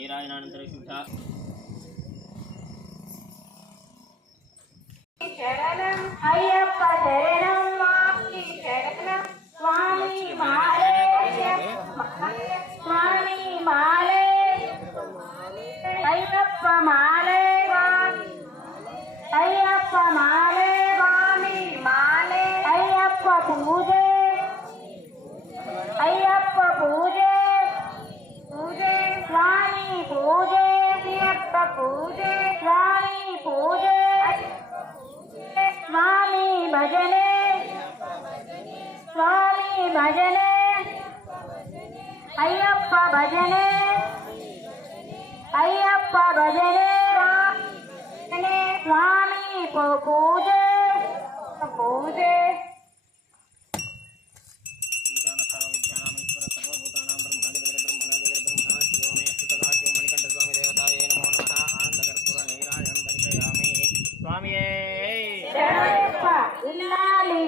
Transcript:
నీరాజనానంతర శుద్ధ శరణం అయ్యప్ప శరణం స్వామి శరణం స్వామి మాలే స్వామి మాలే అయ్యప్ప మాలే స్వామి అయ్యప్ప మాలే భజనే. అయ్యప్ప భజనే. అయ్యప్ప భజనే. స్వామి పూజే. పూజే. స్వామియే. ఇల్లాలి